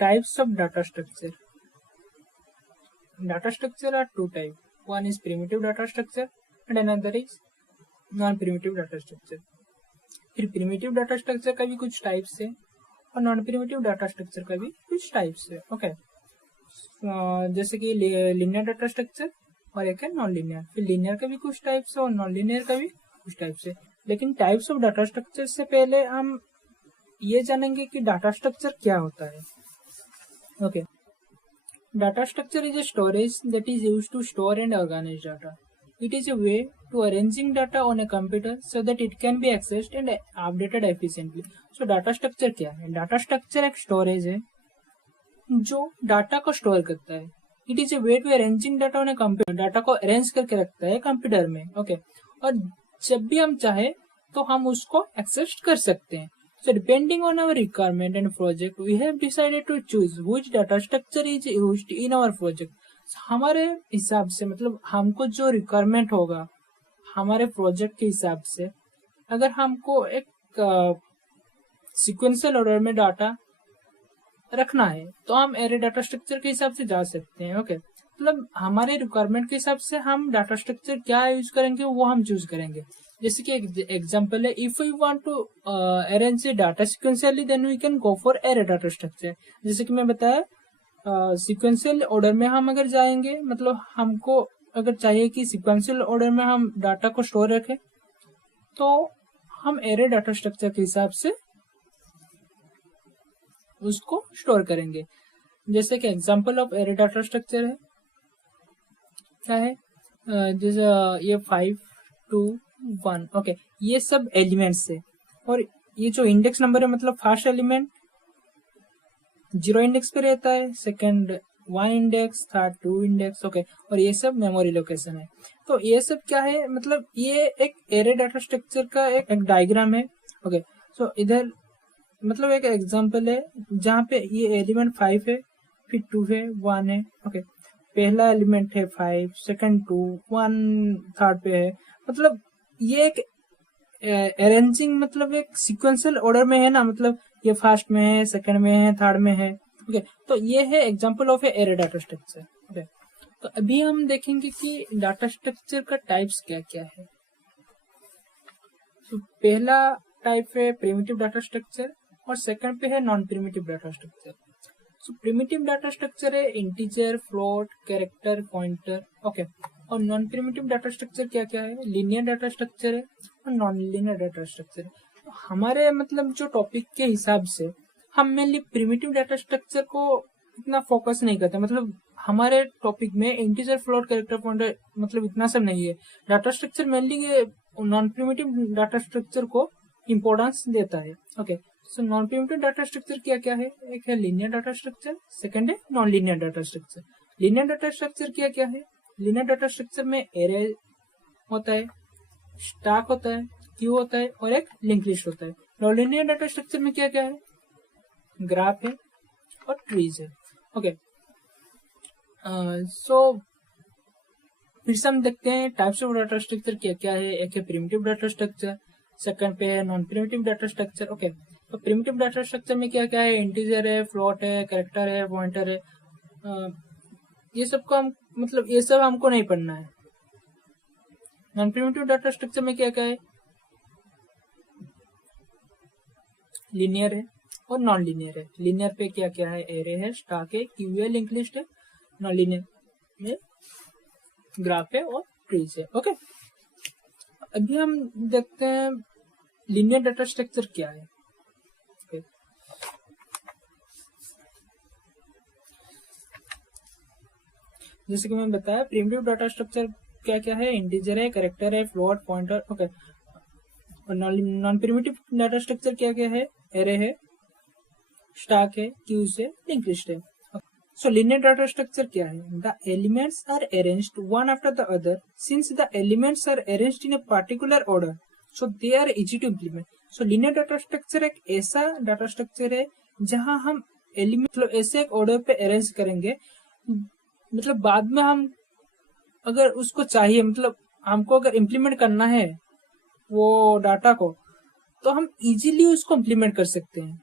Types of data structure. Data structure are two types. One is primitive data structure and another is non-primitive data structure. फिर primitive data structure का भी कुछ types है और non-primitive data structure का भी कुछ टाइप्स है. ओके, जैसे कि linear data structure और एक है नॉन लीनियर. फिर लीनियर का भी कुछ टाइप्स है और नॉन लीनियर का भी कुछ टाइप्स है. लेकिन टाइप्स ऑफ डाटा स्ट्रक्चर से पहले हम ये जानेंगे कि डाटा स्ट्रक्चर क्या होता है. Okay, data structure is a storage that is used to store and organize data. It is a way to arranging data on a computer so that it can be accessed and updated efficiently. So data structure क्या है? Data structure एक storage है जो data को store करता है. It is a way to arranging data on a computer. Data को arrange करके रखता है कंप्यूटर में. ओके, और जब भी हम चाहे तो हम उसको एक्सेस कर सकते हैं. So depending on our requirement and project, we have decided to choose which data structure is used in our project. हमारे हिसाब से, मतलब हमको जो रिक्वायरमेंट होगा हमारे प्रोजेक्ट के हिसाब से, अगर हमको एक सीक्वेंशियल ऑर्डर में डाटा रखना है तो हम एरे डाटा स्ट्रक्चर के हिसाब से जा सकते हैं. ओके, मतलब हमारे रिक्वायरमेंट के हिसाब से हम डाटा स्ट्रक्चर क्या यूज करेंगे वो हम चूज करेंगे. जैसे कि एग्जांपल है, if we want to arrange data sequentially then we can go for array data structure. जैसे कि मैं बताया, सिक्वेंशियल ऑर्डर में हम अगर जाएंगे, मतलब हमको अगर चाहिए कि सिक्वेंशियल ऑर्डर में हम डाटा को स्टोर रखें तो हम एरे डाटा स्ट्रक्चर के हिसाब से उसको स्टोर करेंगे. जैसे कि example of array data structure है क्या है, जैसे ये 5 2 1. ओके, ये सब एलिमेंट्स है और ये जो इंडेक्स नंबर है, मतलब फर्स्ट एलिमेंट 0 इंडेक्स पे रहता है, second 1 index, third 2 index. Okay, और ये सब मेमोरी लोकेशन है. तो ये सब क्या है, मतलब ये एक एरे डाटा स्ट्रक्चर का एक डायग्राम है. ओके, सो इधर मतलब एक एग्जांपल है जहाँ पे ये एलिमेंट 5 है, फिर 2 है, 1 है. ओके, पहला एलिमेंट है 5, सेकंड 2, 1 थर्ड पे है. मतलब ये एक अरेंजिंग, मतलब एक सीक्वेंशियल ऑर्डर में है ना, मतलब ये फर्स्ट में है, सेकंड में है, थर्ड में है. ओके, तो ये है example of A array data structure. Okay, तो अभी हम देखेंगे कि डाटा स्ट्रक्चर का टाइप्स क्या क्या है. तो पहला टाइप है प्रिमिटिव डाटा स्ट्रक्चर और सेकंड पे है नॉन प्रिमिटिव डाटा स्ट्रक्चर. सो प्रिमिटिव डाटा स्ट्रक्चर है integer, float, character, pointer. Okay, और नॉन प्रिमिटिव डाटा स्ट्रक्चर क्या क्या है, लीनियर डाटा स्ट्रक्चर है और नॉन लीनियर डाटा स्ट्रक्चर है. तो हमारे मतलब जो टॉपिक के हिसाब से हम मेनली प्रिमिटिव डाटा स्ट्रक्चर को इतना फोकस नहीं करते. मतलब हमारे टॉपिक में इंटीजर, फ्लोट, कैरेक्टर, पॉइंटर मतलब इतना सब नहीं है. Data structure mainly non primitive data structure को इम्पोर्टेंस देता है. Okay, so non primitive data structure क्या क्या है, एक है लीनियर डाटा स्ट्रक्चर, सेकंड है non linear data structure. Linear data structure क्या क्या है, लीनियर डाटा स्ट्रक्चर में एरे होता है, स्टैक होता है, क्यू होता है और एक लिंक लिस्ट होता है. नॉन लीनियर डाटा स्ट्रक्चर में क्या क्या है, ग्राफ है और ट्रीज है. ओके, सो फिर से हम देखते हैं टाइप्स ऑफ डाटा स्ट्रक्चर क्या क्या है. एक है प्रिमिटिव डाटा स्ट्रक्चर, सेकंड पे है non primitive data structure. Okay, तो प्रिमिटिव डाटा स्ट्रक्चर में क्या क्या है, इंटीजर है, फ्लोट है, कैरेक्टर है, पॉइंटर है. ये सब को हम मतलब ये सब हमको नहीं पढ़ना है. नॉन प्रिमिटिव डाटा स्ट्रक्चर में क्या क्या है, लीनियर है और नॉन लीनियर है. लीनियर पे क्या क्या है, एरे है, स्टैक है, क्यू है, लिंक लिस्ट है. नॉन लीनियर में ग्राफ है और ट्रीज है. ओके, अभी हम देखते हैं लीनियर डाटा स्ट्रक्चर क्या है. okay. जैसे कि मैंने बताया, प्रिमिटिव डाटा स्ट्रक्चर क्या क्या है, इंटीजर है, कैरेक्टर है, फ्लोट, पॉइंटर. ओके, और नॉन प्रिमिटिव डाटा स्ट्रक्चर क्या क्या है, एरे है, स्टैक है, क्यूज है, लिंक लिस्ट है. So linear data structure क्या है, the elements are arranged one after the other. Since the elements are arranged in a particular order, so they are easy to implement. So linear data structure एक ऐसा data structure है जहां हम element मतलब ऐसे एक ऑर्डर पे arrange करेंगे, मतलब बाद में हम अगर उसको चाहिए, मतलब हमको अगर इम्प्लीमेंट करना है वो डाटा को, तो हम इजीली उसको इम्प्लीमेंट कर सकते हैं.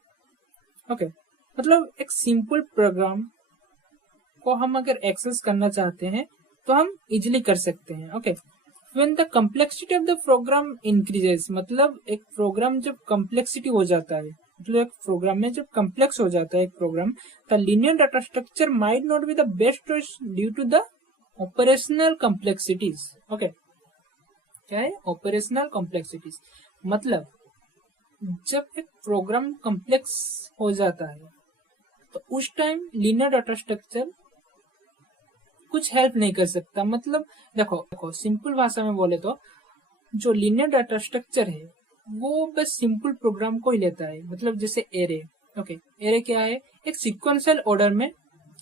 ओके, मतलब एक सिंपल प्रोग्राम को हम अगर एक्सेस करना चाहते हैं तो हम इजिली कर सकते हैं। Okay, when the complexity of the program increases, मतलब एक प्रोग्राम जब कम्प्लेक्सिटी हो जाता है, मतलब एक प्रोग्राम में जब कम्प्लेक्स हो जाता है एक program, the linear data structure might not be the best choice due to the operational complexities. Okay, क्या है ऑपरेशनल कॉम्प्लेक्सिटीज? मतलब जब एक प्रोग्राम कॉम्प्लेक्स हो जाता है तो उस टाइम लीनियर डाटा स्ट्रक्चर कुछ हेल्प नहीं कर सकता। मतलब देखो सिंपल भाषा में बोले तो जो लीनियर डाटा स्ट्रक्चर है वो बस सिंपल प्रोग्राम को ही लेता है। मतलब जैसे एरे, ओके, एरे क्या है, एक सिक्वेंशियल ऑर्डर में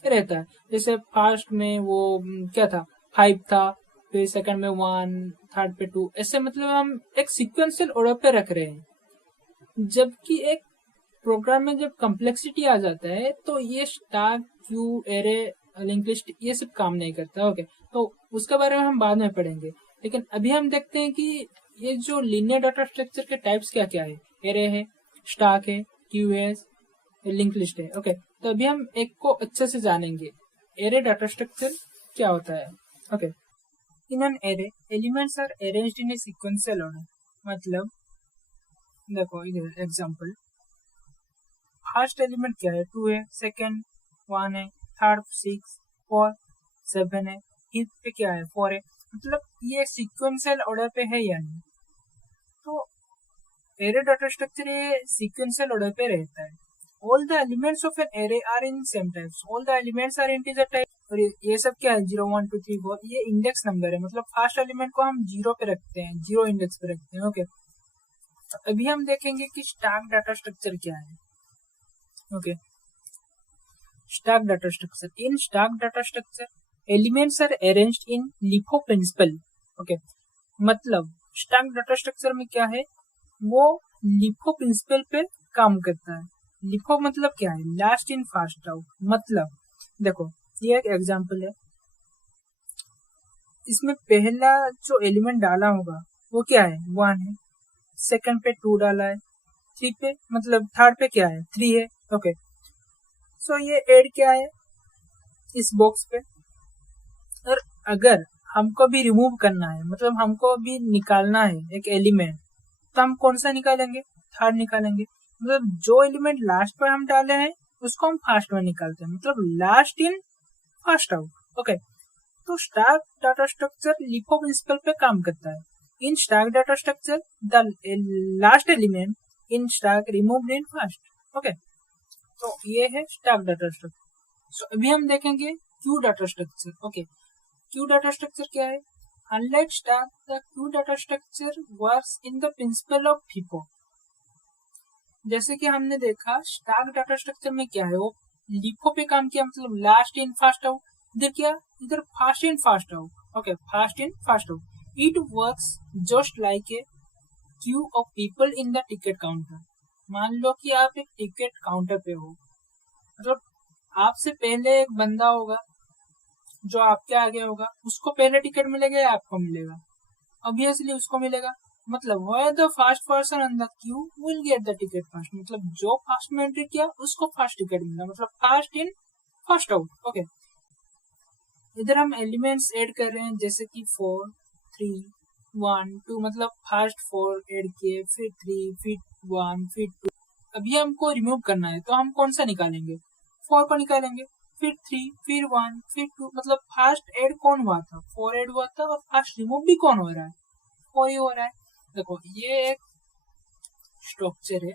रहता है। जैसे फर्स्ट में वो क्या था, 5 था, फिर सेकंड में 1, थर्ड पे 2, ऐसे मतलब हम एक सिक्वेंशियल ऑर्डर पे रख रहे हैं। जबकि एक प्रोग्राम में जब कम्प्लेक्सिटी आ जाता है तो ये star, Q, array, link list ये सब काम नहीं करता। ओके, तो उसके बारे में हम बाद में पढ़ेंगे। लेकिन अभी हम देखते हैं कि ये जो लीनियर डाटा स्ट्रक्चर के टाइप्स क्या क्या है। एरे है, स्टाक है, क्यू है, लिंक लिस्ट है। ओके, तो अभी हम एक को अच्छे से जानेंगे। एरे डाटा स्ट्रक्चर क्या होता है। Okay, in an array elements are arranged in a sequential order. मतलब देखो इधर एग्जांपल, फर्स्ट एलिमेंट क्या है, 2 है, सेकंड 1 है, थर्ड 6, 4 7 है, फिफ्थ पे क्या है, 4 है। मतलब ये सीक्वेंशियल ऑर्डर पे है या नहीं। तो एरे डाटा स्ट्रक्चर ये सीक्वेंशियल ऑर्डर पे रहता है। All the elements of an array are in same types, all the elements are integer type. और ये सब क्या है, 0 1 2 3 4, ये इंडेक्स नंबर है। मतलब फर्स्ट एलिमेंट को हम 0 पे रखते हैं, 0 इंडेक्स पे रखते हैं। ओके, तो अभी हम देखेंगे कि स्टाक डाटा स्ट्रक्चर क्या है। Okay, stack data structure, in stack data structure elements are arranged in LIFO principle. Okay, मतलब स्टाक डाटा स्ट्रक्चर में क्या है, वो लिफो प्रिंसिपल पे काम करता है। लिफो मतलब क्या है, लास्ट इन फास्ट आउट। मतलब देखो ये एक एग्जांपल है, इसमें पहला जो एलिमेंट डाला होगा वो क्या है, 1 है, सेकंड पे 2 डाला है, 3 पे मतलब थर्ड पे क्या है, 3 है। ओके, सो ये ऐड क्या है इस बॉक्स पे। और अगर हमको भी रिमूव करना है, मतलब हमको भी निकालना है एक एलिमेंट, तो हम कौन सा निकालेंगे, थर्ड निकालेंगे। मतलब जो एलिमेंट लास्ट पर हम डाले हैं उसको हम फास्ट में निकालते हैं, मतलब last in first out. Okay, तो stack data structure LIFO principle पे काम करता है। In stack data structure the last element in stack removed in first. Okay, तो ये है स्टाक डाटा स्ट्रक्चर। सो अभी हम देखेंगे Q data structure. Okay, Q data structure क्या है, unlike stock the Q data structure works in the principle of FIFO। जैसे कि हमने देखा स्टाक डाटा स्ट्रक्चर में क्या है, वो लिफो पे काम किया, मतलब लास्ट इन फास्ट आउट। इधर क्या, इधर fast in first out. Okay, fast in first out. It works just like a Q of people in the ticket counter. मान लो कि आप एक टिकट काउंटर पे हो, मतलब आपसे पहले एक बंदा होगा जो आपके आगे होगा, उसको पहले टिकट मिलेगा या आपको मिलेगा, ऑब्वियसली उसको मिलेगा। मतलब where the first person on the queue will get the ticket first, मतलब जो फर्स्ट में एंट्री किया उसको फर्स्ट टिकट मिला, मतलब first in first out. Okay, इधर हम एलिमेंट्स ऐड कर रहे हैं, जैसे कि 4 3 1 2, मतलब फर्स्ट 4 ऐड किए, फिर 3, फिर 1, फिर 2। अभी हमको रिमूव करना है तो हम कौन सा निकालेंगे, 4 को निकालेंगे, फिर 3, फिर 1, फिर 2। मतलब फर्स्ट ऐड कौन हुआ था, 4 ऐड हुआ था, और फर्स्ट रिमूव भी कौन हो रहा है, 4 ही हो रहा है। देखो ये एक स्ट्रक्चर है।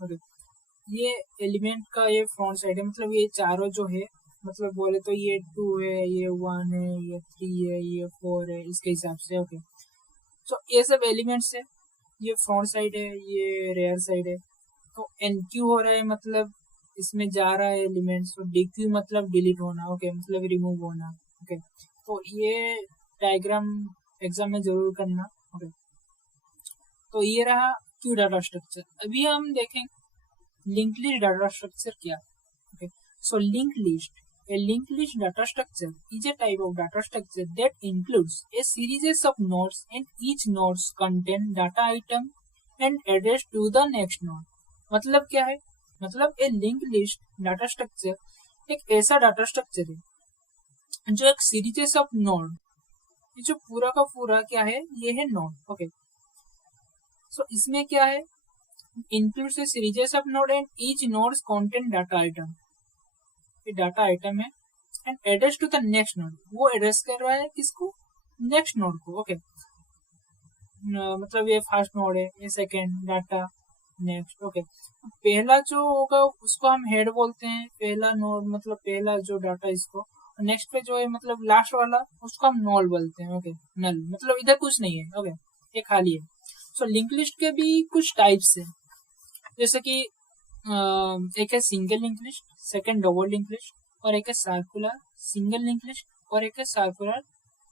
ओके, ये एलिमेंट का ये फ्रंट साइड है, मतलब ये चारों जो है, मतलब बोले तो ये 2 है, ये 1 है, ये 3 है, ये 4 है, इसके हिसाब से। ओके, तो ये सब एलिमेंट्स है, ये फ्रंट साइड है, ये रेयर साइड है। तो NQ हो रहा है, मतलब इसमें जा रहा है एलिमेंट्स। तो DQ मतलब डिलीट होना। ओके, मतलब रिमूव होना। ओके, तो ये डायग्राम एग्जाम में जरूर करना। ओके, तो ये रहा क्यू डाटा स्ट्रक्चर। अभी हम देखेंगे लिंक लिस्ट डाटा स्ट्रक्चर क्या। Okay, so link list, a linked list data structure is a type of data structure that includes a series of nodes and each nodes contain data item and address to the next node। मतलब क्या है, मतलब ए link list data structure एक ऐसा data structure है जो एक series of node, ये जो पूरा का पूरा क्या है, ये है नोड। ओके, सो इसमें क्या है, includes a series of node and each nodes contain data item, ये डाटा आइटम है and address to the next node, वो एड्रेस कर रहा है किसको, नेक्स्ट नोड को। ओके, मतलब ये फर्स्ट नोड है, ये सेकंड डाटा नेक्स्ट। ओके, पहला जो होगा उसको हम हेड बोलते हैं, पहला नोड मतलब पहला जो डाटा इसको, नेक्स्ट पे जो है मतलब लास्ट वाला उसको हम नल बोलते हैं। ओके, नल मतलब इधर कुछ नहीं है। ओके, ये खाली है। सो लिंक लिस्ट के भी कुछ टाइप्स है, जैसे कि एक है single link list, second double link list, और एक है सर्कुलर सिंगल लिंक लिस्ट, और एक है सर्कुलर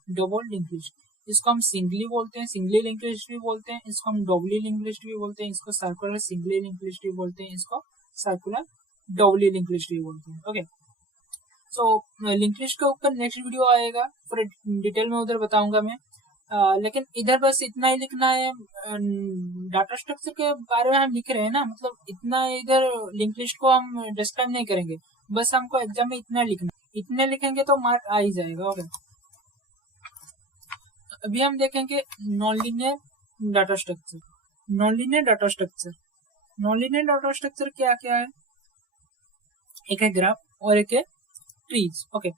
डबल लिंक लिस्ट। इसको हम सिंगली बोलते हैं, सिंगली लिंक लिस्ट भी बोलते हैं, इसको हम डबली लिंक लिस्ट भी बोलते हैं, इसको सर्कुलर सिंगली लिंक लिस्ट भी बोलते हैं, इसको सर्कुलर डबली लिंक लिस्ट भी बोलते हैं। ओके, सो लिंक लिस्ट के ऊपर नेक्स्ट वीडियो आएगा, पूरे डिटेल में उधर बताऊंगा मैं। लेकिन इधर बस इतना ही लिखना है, डाटा स्ट्रक्चर के बारे में हम लिख रहे हैं ना, मतलब इतना इधर लिंक लिस्ट को हम डिस्क्राइब नहीं करेंगे, बस हमको एग्जाम में इतना लिखना, इतने लिखेंगे तो मार्क आ ही जाएगा। ओके, अभी हम देखेंगे non linear data structure. Non linear data structure, non linear data structure क्या क्या है, एक है ग्राफ और एक है trees. Okay,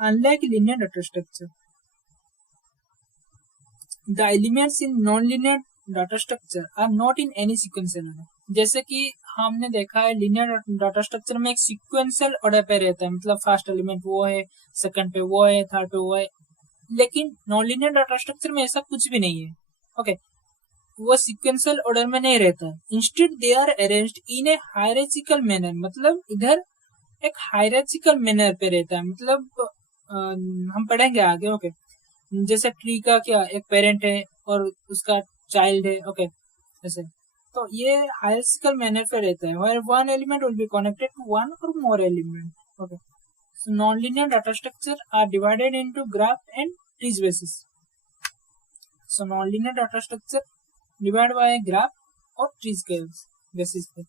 unlike linear data structure, the elements in non linear data structure are not in any sequential order. जैसे कि हमने देखा है लीनियर डाटा स्ट्रक्चर में एक सीक्वेंशियल ऑर्डर पे रहता है, मतलब फर्स्ट एलिमेंट वो है, सेकंड पे वो है, थर्ड पे वो है। लेकिन नॉन लीनियर डाटा स्ट्रक्चर में ऐसा कुछ भी नहीं है। ओके, वो सीक्वेंशियल ऑर्डर में नहीं रहता है, instead they are arranged in a hierarchical manner, मतलब इधर एक हायरार्चिकल मैनर पे रहता है, मतलब हम पढ़ेंगे आगे। ओके, जैसे ट्री का क्या, एक पेरेंट है और उसका चाइल्ड है। ओके, ऐसे तो ये हायरार्चिकल मैनर पे रहता है, where one element will be connected to one or more element. Okay, so non-linear data structure are divided into graph and trees basis. So non-linear data structure divided by graph और trees के basis पे।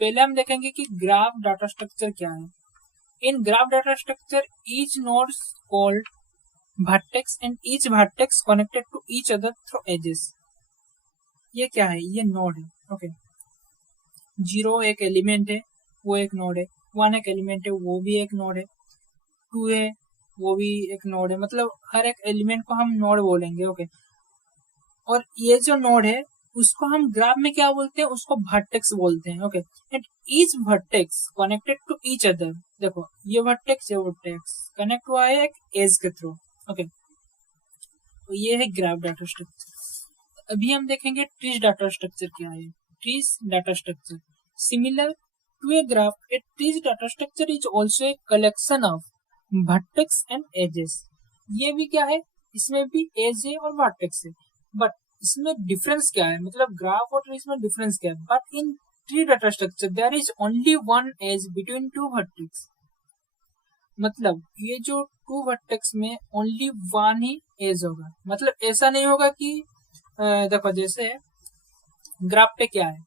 पहले हम देखेंगे कि graph data structure क्या है। In graph data structure each nodes called vertex and each vertex connected to each other through edges. ये क्या है, ये नोड है। ओके, 0 एक एलिमेंट है, वो एक नोड है, 1 एक एलिमेंट है, वो भी एक नोड है, 2 है, वो भी एक नोड है, मतलब हर एक एलिमेंट को हम नोड बोलेंगे। ओके, और ये जो नोड है उसको हम ग्राफ में क्या बोलते हैं, उसको वर्टेक्स बोलते हैं। Okay, and each vertex connected to each other, देखो ये वर्टेक्स कनेक्ट हुआ है एक एज के थ्रू। ओके, तो ये है ग्राफ डाटा स्ट्रक्चर। अभी हम देखेंगे ट्रीज डाटा स्ट्रक्चर क्या है। Trees data structure similar to a graph, a trees data structure is also a collection of vertex and edges. ये भी क्या है, इसमें भी एज है और वर्टेक्स है, बट इसमें डिफरेंस क्या है, मतलब ग्राफ और ट्रीज में डिफरेंस क्या है। But in tree data structure there is only one edge between two vertex, मतलब ये जो टू वर्टेक्स में ओनली वन ही एज होगा, मतलब ऐसा नहीं होगा कि देखो जैसे ग्राफ पे क्या है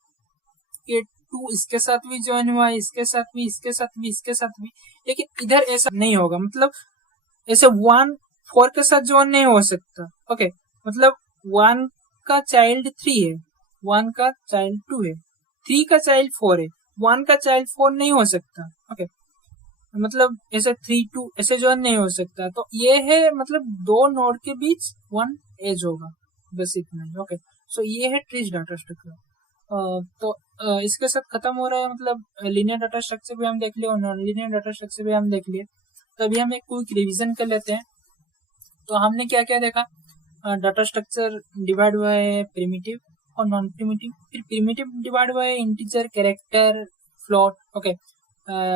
कि 2 इसके साथ भी ज्वाइन हुआ है, इसके साथ भी, इसके साथ भी, इसके साथ भी, लेकिन इधर ऐसा नहीं होगा, मतलब ऐसे 1 4 के साथ ज्वाइन नहीं हो सकता। ओके, मतलब 1 का चाइल्ड 3 है, 1 का चाइल्ड 2 है, 3 का चाइल्ड 4 है, 1 का चाइल्ड 4 नहीं हो सकता। ओके, मतलब ऐसे 3 2 ऐसे ज्वाइन नहीं हो सकता। तो ये है मतलब दो नोड के बीच 1 एज होगा, बस इतना ही। ओके, सो ये है ट्रीज डाटा स्ट्रक्चर। तो इसके साथ खत्म हो रहा है, मतलब लीनियर डाटा स्ट्रक्चर भी हम देख लिए और नॉन लीनियर डाटा स्ट्रक्चर भी हम देख लिए। तो अभी हम एक क्विक रिवीजन कर लेते हैं। तो हमने क्या क्या देखा, डाटा स्ट्रक्चर डिवाइड हुआ है प्रिमिटिव और नॉन प्रिमिटिव, फिर प्रिमिटिव डिवाइड हुआ है इंटीजर, कैरेक्टर, फ्लोट। ओके,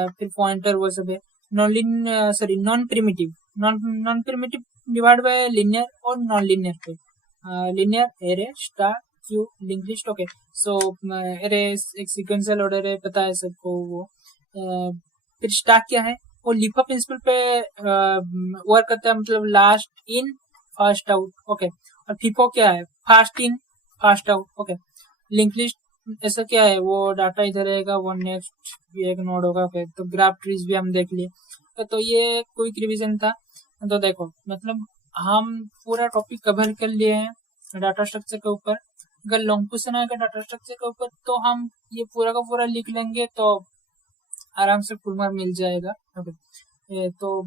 फिर पॉइंटर, वो सब है। नॉन प्रिमिटिव डिवाइड हुआ है लिनियर और नॉन लिनियर पे, linear, array, stack, queue, link list. Okay, so array एक सीक्वेंशियल ऑर्डर है, पता है सबको वो। फिर स्टार क्या है, वो लीफ प्रिंसिपल पे वर्क करता है, मतलब last in first out. Okay, और फीफो क्या है, fast in first out. Okay, link list ऐसा क्या है, वो डाटा इधर रहेगा, वो नेक्स्ट भी एक नोड होगा। फिर तो ग्राफ ट्रीज भी हम देख लिए। तो ये क्विक रिवीजन था। तो देखो मतलब हम पूरा टॉपिक कवर कर लिए हैं डाटा स्ट्रक्चर के ऊपर। अगर लॉन्ग क्वेश्चन आएगा डाटा स्ट्रक्चर के ऊपर तो हम ये पूरा का पूरा लिख लेंगे, तो आराम से फुल मार्क मिल जाएगा। ओके, तो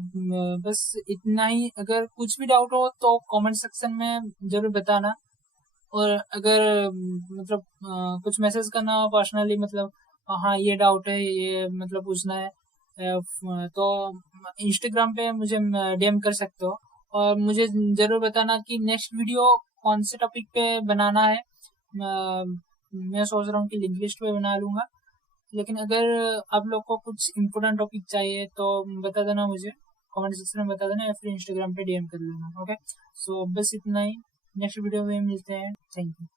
बस इतना ही। अगर कुछ भी डाउट हो तो कमेंट सेक्शन में जरूर बताना। और अगर मतलब कुछ मैसेज करना हो पर्सनली, मतलब हाँ ये डाउट है, ये मतलब पूछना है, तो इंस्टाग्राम पे मुझे डीएम कर सकते हो। और मुझे जरूर बताना कि नेक्स्ट वीडियो कौन से टॉपिक पे बनाना है। मैं सोच रहा हूँ कि लिंक लिस्ट पे बना लूंगा। लेकिन अगर आप लोग को कुछ इम्पोर्टेंट टॉपिक चाहिए तो बता देना मुझे, कमेंट सेक्शन में बता देना या फिर इंस्टाग्राम पे डीएम कर लेना। ओके, सो बस इतना ही। नेक्स्ट वीडियो में मिलते हैं। Thank you.